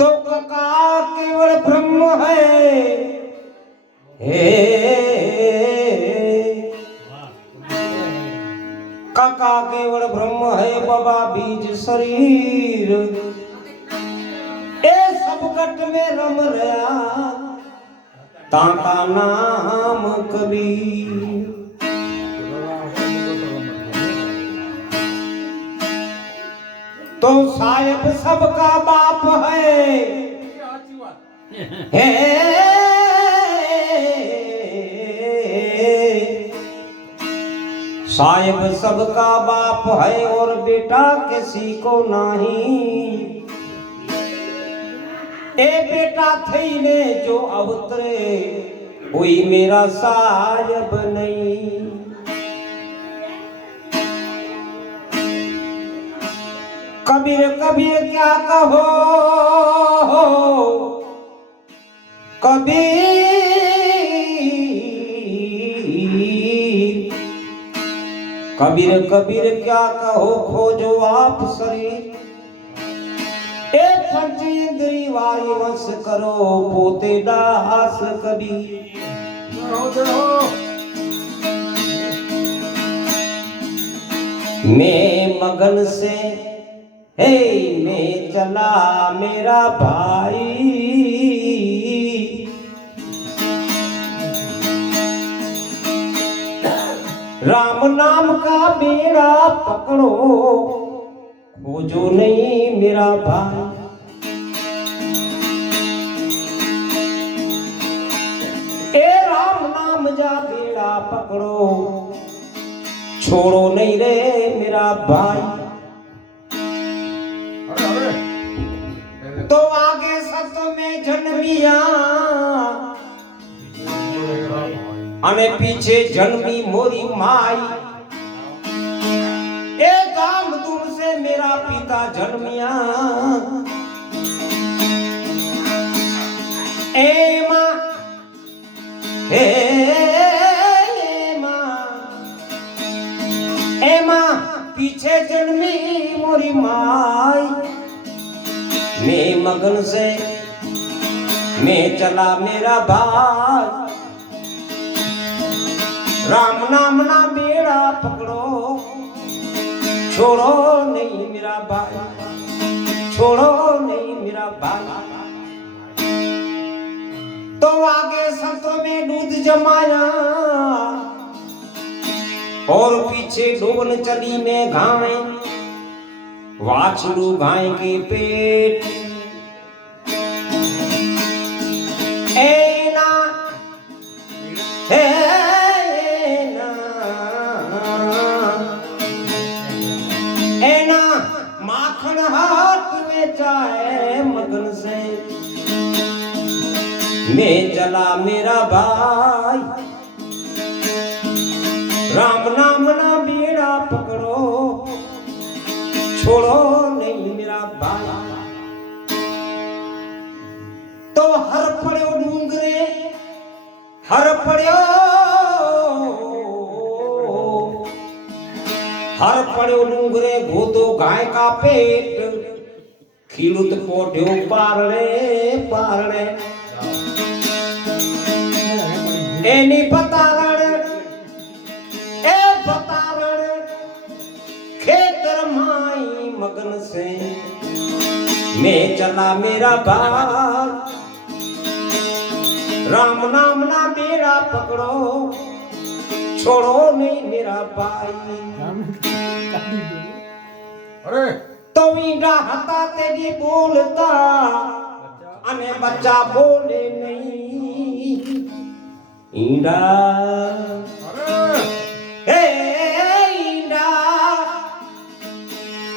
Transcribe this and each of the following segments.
तो काका केवल ब्रह्म है, हे काका केवल ब्रह्म है, बाबा बीज शरीर ए सब गट में रम रहा, ताका नाम कबीर। तो साहेब सबका बाप है, साहेब सबका बाप है और बेटा किसी को नहीं। ए बेटा थईने जो अवतरे कोई मेरा साहेब नहीं। कबीर कबीर क्या कहो, कबीर कबीर कबीर क्या कहो, खोजो आप शरीर ए पंच इंद्री वारी वश करो, पोते दास कबीर। मैं मगन से हे मैं चला मेरा भाई, राम नाम का बेड़ा पकड़ो, खोजो नहीं मेरा भाई। ए राम नाम जा बेड़ा पकड़ो, छोड़ो नहीं रे मेरा भाई। तो आगे सत में जन्मिया अने पीछे जन्मी मोरी माई। ए गाम दूर से मेरा पिता जन्मिया, ए माँ ए माँ पीछे जन्मी मोरी माई। मैं मगन से मैं चला मेरा भाई, राम नाम ना बेड़ा पकड़ो, छोड़ो नहीं मेरा भाई, छोड़ो नहीं मेरा भाई। तो आगे संतों में दूध जमाया और पीछे डूबन चली में गाय, वाछड़ू गाय के पेट। ए ना माखन हाथ में चाहे मगन से मैं चला मेरा भाई, राम नाम ना बेड़ा पकड़ो, छोड़ो नहीं मेरा भाई। तो हर पड़ो डूंगरे हर पड़ो, हर पड़ो डूंगरे गोदो गाय का पेट, खीलुत पोढ़्यो पारणे पारणे। एनी बतारण ए बतारण खेतर माई मगन से मैं चला मेरा भाई, राम नाम ना बेड़ा पकड़ो, छोड़ो नहीं मेरा भाई। अरे तो ईंडा हता तेरी बोलता अने बच्चा बोले नहीं। ईंडा हे ईंडा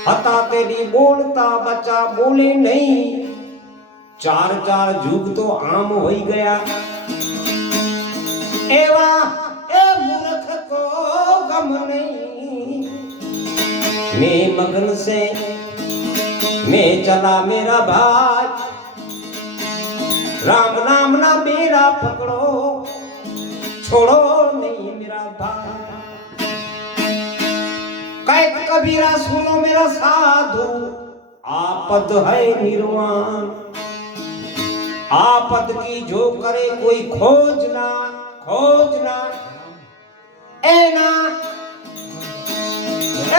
हता तेरी बोलता बच्चा बोले नहीं। चार चार जुग तो आम हो गया, एवा ए मूर्ख को गम नहीं। मैं मगन से मैं चला मेरा भाई, राम नाम ना बेड़ा पकड़ो, छोड़ो नहीं मेरा भाई। कहत कबीरा सुनो मेरा साधु, आपद है निर्वाण। आ पद की जो करे कोई खोजना एना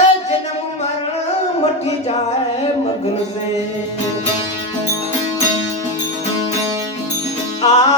ए जन्म मरण मटी जाए मगन से आ